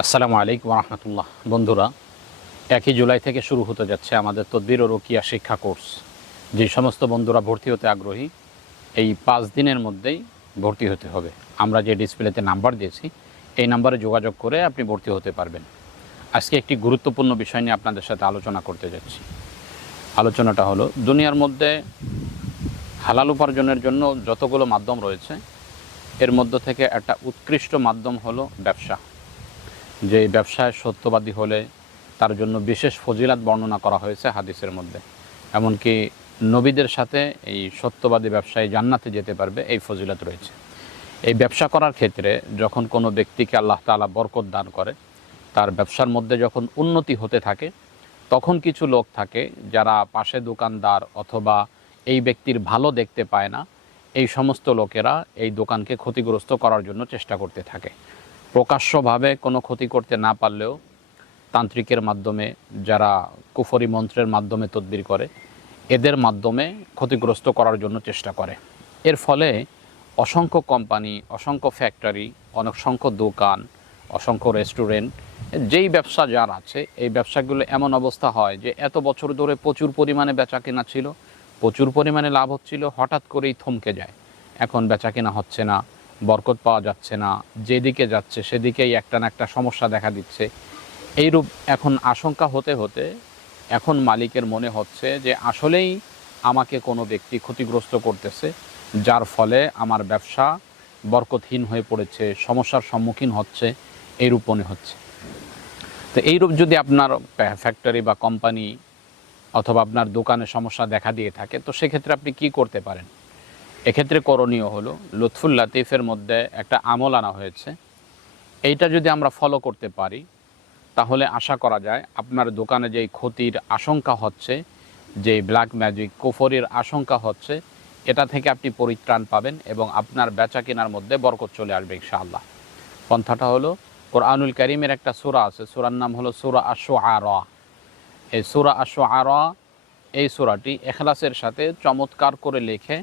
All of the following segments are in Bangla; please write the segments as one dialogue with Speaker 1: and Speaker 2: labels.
Speaker 1: আসসালামু আলাইকুম রহমতুল্লাহ। বন্ধুরা, একই জুলাই থেকে শুরু হতে যাচ্ছে আমাদের তদ্বির ও রোকিয়া শিক্ষা কোর্স। যে সমস্ত বন্ধুরা ভর্তি হতে আগ্রহী, এই পাঁচ দিনের মধ্যেই ভর্তি হতে হবে। আমরা যে ডিসপ্লেতে নাম্বার দিয়েছি, এই নাম্বারে যোগাযোগ করে আপনি ভর্তি হতে পারবেন। আজকে একটি গুরুত্বপূর্ণ বিষয় নিয়ে আপনাদের সাথে আলোচনা করতে যাচ্ছি। আলোচনাটা হলো, দুনিয়ার মধ্যে হালাল উপার্জনের জন্য যতগুলো মাধ্যম রয়েছে, এর মধ্য থেকে একটা উৎকৃষ্ট মাধ্যম হলো ব্যবসা। যে ব্যবসায় সত্যবাদী হলে তার জন্য বিশেষ ফজিলাত বর্ণনা করা হয়েছে হাদিসের মধ্যে। এমনকি নবীদের সাথে এই সত্যবাদী ব্যবসায়ী জান্নাতে যেতে পারবে, এই ফজিলাত রয়েছে। এই ব্যবসা করার ক্ষেত্রে যখন কোনো ব্যক্তিকে আল্লাহ তাআলা বরকত দান করে, তার ব্যবসার মধ্যে যখন উন্নতি হতে থাকে, তখন কিছু লোক থাকে যারা পাশে দোকানদার অথবা এই ব্যক্তির ভালো দেখতে পায় না, এই সমস্ত লোকেরা এই দোকানকে ক্ষতিগ্রস্ত করার জন্য চেষ্টা করতে থাকে। প্রকাশ্যভাবে কোনো ক্ষতি করতে না পারলেও তান্ত্রিকের মাধ্যমে, যারা কুফরি মন্ত্রের মাধ্যমে তদবির করে, এদের মাধ্যমে ক্ষতিগ্রস্ত করার জন্য চেষ্টা করে। এর ফলে অসংখ্য কোম্পানি, অসংখ্য ফ্যাক্টরি, অনেক সংখ্য দোকান, অসংখ্য রেস্টুরেন্ট, যেই ব্যবসা যার আছে, এই ব্যবসাগুলো এমন অবস্থা হয় যে এত বছর ধরে প্রচুর পরিমাণে বেচা কেনা ছিল, প্রচুর পরিমাণে লাভ হচ্ছিল, হঠাৎ করেই থমকে যায়। এখন বেচা কেনা হচ্ছে না। বরকত পাওয়া যাচ্ছে না, যেদিকে যাচ্ছে সেদিকেই একটা না একটা সমস্যা দেখা দিচ্ছে। এইরূপ এখন আশঙ্কা হতে হতে এখন মালিকের মনে হচ্ছে যে আসলেই আমাকে কোনো ব্যক্তি ক্ষতিগ্রস্ত করতেছে, যার ফলে আমার ব্যবসা বরকতহীন হয়ে পড়েছে, সমস্যার সম্মুখীন হচ্ছে, এইরূপ মনে হচ্ছে। তো এইরূপ যদি আপনার ফ্যাক্টরি বা কোম্পানি অথবা আপনার দোকানে সমস্যা দেখা দিয়ে থাকে, তো সেক্ষেত্রে আপনি কি করতে পারেন? এক্ষেত্রে করণীয় হলো, লুৎফুল লাতিফের মধ্যে একটা আমল আনা হয়েছে। এইটা যদি আমরা ফলো করতে পারি, তাহলে আশা করা যায় আপনার দোকানে যেই ক্ষতির আশঙ্কা হচ্ছে যে ব্ল্যাক ম্যাজিক কুফরির আশঙ্কা হচ্ছে, এটা থেকে আপনি পরিত্রাণ পাবেন এবং আপনার বেচা কেনার মধ্যে বরকত চলে আসবে ইনশাআল্লাহ। পন্থাটা হলো, কোরআনুল করিমের একটা সুরা আছে, সুরার নাম হলো সুরা আশো আর এই সুরা আশো আর এই সুরাটি এখলাসের সাথে চমৎকার করে লেখে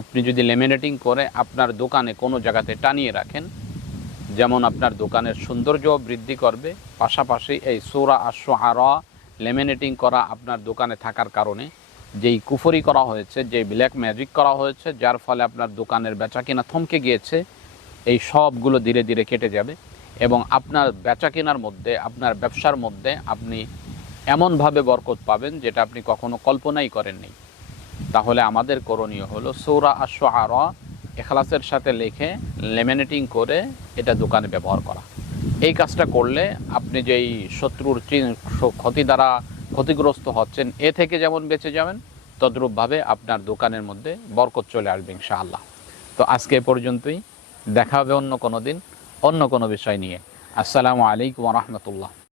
Speaker 1: আপনি যদি লেমিনেটিং করে আপনার দোকানে কোনো জায়গাতে টানিয়ে রাখেন, যেমন আপনার দোকানের সৌন্দর্য বৃদ্ধি করবে, পাশাপাশি এই সোরা আশ্ব আরা লেমিনেটিং করা আপনার দোকানে থাকার কারণে যেই কুফরি করা হয়েছে যে ব্ল্যাক ম্যাজিক করা হয়েছে, যার ফলে আপনার দোকানের বেচা কিনা থমকে গিয়েছে, এই সবগুলো ধীরে ধীরে কেটে যাবে এবং আপনার বেচা কেনার মধ্যে, আপনার ব্যবসার মধ্যে আপনি এমনভাবে বরকত পাবেন যেটা আপনি কখনো কল্পনাই করেননি। তাহলে আমাদের করণীয় হলো সৌরা আশ্ব আরা এখলাসের সাথে লিখে লেমিনেটিং করে এটা দোকানে ব্যবহার করা। এই কাজটা করলে আপনি যেই শত্রুর ক্ষতি দ্বারা ক্ষতিগ্রস্ত হচ্ছেন, এ থেকে যেমন বেঁচে যাবেন, তদ্রূপভাবে আপনার দোকানের মধ্যে বরকত চলে আসবে ইনশাআল্লাহ। তো আজকে এ পর্যন্তই। দেখা হবে অন্য কোনো দিন, অন্য কোনো বিষয় নিয়ে। আসসালামু আলাইকুম রহমতুল্লাহ।